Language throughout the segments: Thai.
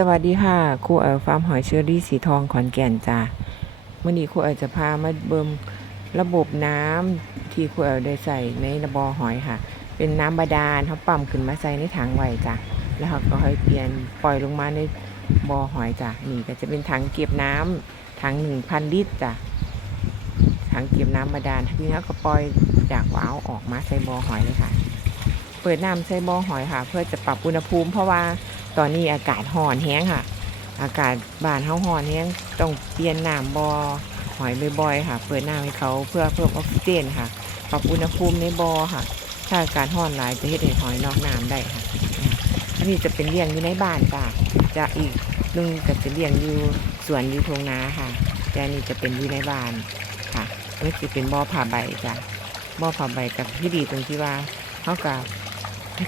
สวัสดีค่ะครูเอ๋ฟาร์มหอยเชอรี่สีทองขอนแก่นจ้ามื่อนี้ครูเอ๋จะพามาเบิ่มระบบน้ำที่ครูเอ๋ได้ใส่ในระบอหอยค่ะ เป็นน้ำบาดาลเขาปั๊มขึ้นมาใส่ในถังไว้จ้ะแล้วเขาก็ค่อยเปลี่ยนปล่อยลงมาในบอหอยจ้ะนี่ก็จะเป็นถังเก็บน้ำถังหนึ่งพันลิตรจ้ะถังเก็บน้ำบาดาลทีนี้เขาก็ปล่อยจากวาวออกมาใส่บอหอยเลยค่ะ เปิดน้ำใส่บอหอยค่ะ เพื่อจะปรับอุณหภูมิเพราะว่า ตอนนี้อากาศร้อนแห้งค่ะ อากาศบ้านเฮาร้อนแห้งต้องเปลี่ยนน้ำบอหอยบ่อยๆค่ะ เปิดน้ำให้เขาเพื่อเพิ่มออกซิเจนค่ะปรับอุณหภูมิในบอค่ะ ถ้าอากาศร้อนหลายจะเฮ็ดให้หอยนอกน้ำได้ค่ะอันนี้จะเป็นเลี้ยงอยู่ในบ้านจ้ะจะอีกนึงก็จะเลี้ยงอยู่สวนอยู่ทงนาค่ะ แต่นนี้จะเป็นอยู่ในบ้านค่ะนี่จะเป็นบ่อผ้าใบจ้ะบ่อผ้าใบกับที่ดีตรงที่ว่าเขากับ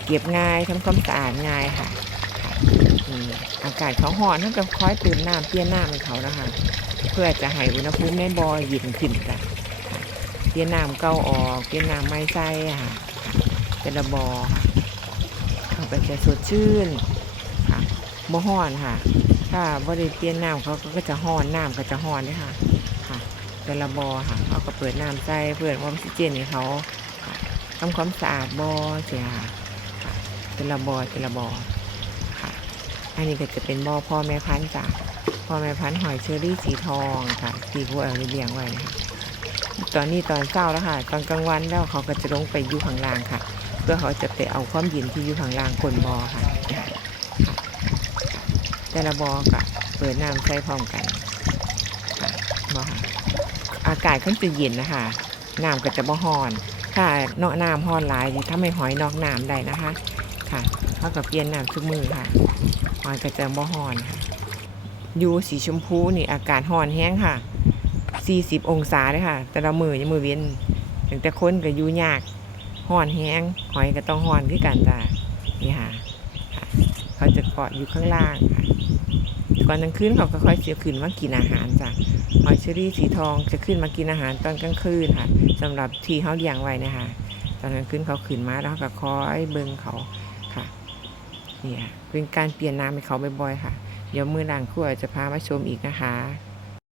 เก็บง่ายทำความสะอาดง่ายค่ะ อากาศเขาร้อนเขาก็คอยเติมน้ำเปลี่ยนน้ำให้เขานะคะ เพื่อจะให้อุณหภูมิในบ่อเย็นขึ้นจ้ะเปลี่ยนน้ำเก่าออกเปลี่ยนน้ำไม่ใส่ค่ะค่ะแต่ละบอค่ะเขาก็จะสดชื่นค่ะบ่ฮ้อนค่ะ ถ้าบ่ได้เปลี่ยนน้ำเขาก็จะฮ้อนน้ำก็จะฮ้อนด้วยค่ะค่ะแต่ละบอค่ะเขาก็เปิดน้ำใส่เพื่อออกซิเจนให้เขาทำความสะอาดบ่อเสียค่ะค่ะแต่ละบ่อแต่ละบอ อันนี้ก็จะเป็นบ่อพ่อแม่พันธุ์จ้ะพ่อแม่พันธุ์หอยเชอรี่สีทองค่ะที่ผู้เอาเลี้ยงไว้นะคะตอนนี้ตอนเช้าแล้วค่ะ ตอนกลางวันแล้วเขาก็จะลงไปอยู่ข้างล่างค่ะ เพื่อเขาจะไปเอาความเย็นที่อยู่ข้างล่างก้นบ่อค่ะค่ะ แต่ละบ่อก็เปิดน้ำใส่พร้อมกันบ่ค่ะอากาศก็จะเย็นนะคะน้ำก็จะบ่ฮ้อน ถ้าเนาะน้ำฮ้อนหลายจะทำให้หอยนอกน้ำได้นะคะ ค่ะเท่ากับเปลี่ยนน้ำทุกมือค่ะหอยก็จะบ่ฮ้อนค่ะยูสีชมพูนี่อากาศฮ้อนแห้งค่ะ 40 องศาเลยค่ะ แต่ละมือยังมือเว้นถึงแต่คนก็อยู่ยากฮ้อนแห้งหอยก็ต้องฮ้อนคือกันจ้านี่ค่ะ เขาจะเกาะอยู่ข้างล่างค่ะก่อนกลางคืนเขาก็ค่อยเสียขึ้นมากินอาหารจ้ะหอยเชอรี่สีทองจะขึ้นมากินอาหารตอนกลางคืนค่ะสำหรับที่เขาเลี้ยงไว้นะคะตอนกลางคืนเขาขึ้นมาแล้วก็คอยเบิ่งเขา นี่ค่ะเป็นการเปลี่ยนน้ำให้เขาบ่อยๆค่ะ เดี๋ยวมือหลังครัวจะพามาชมอีกนะคะ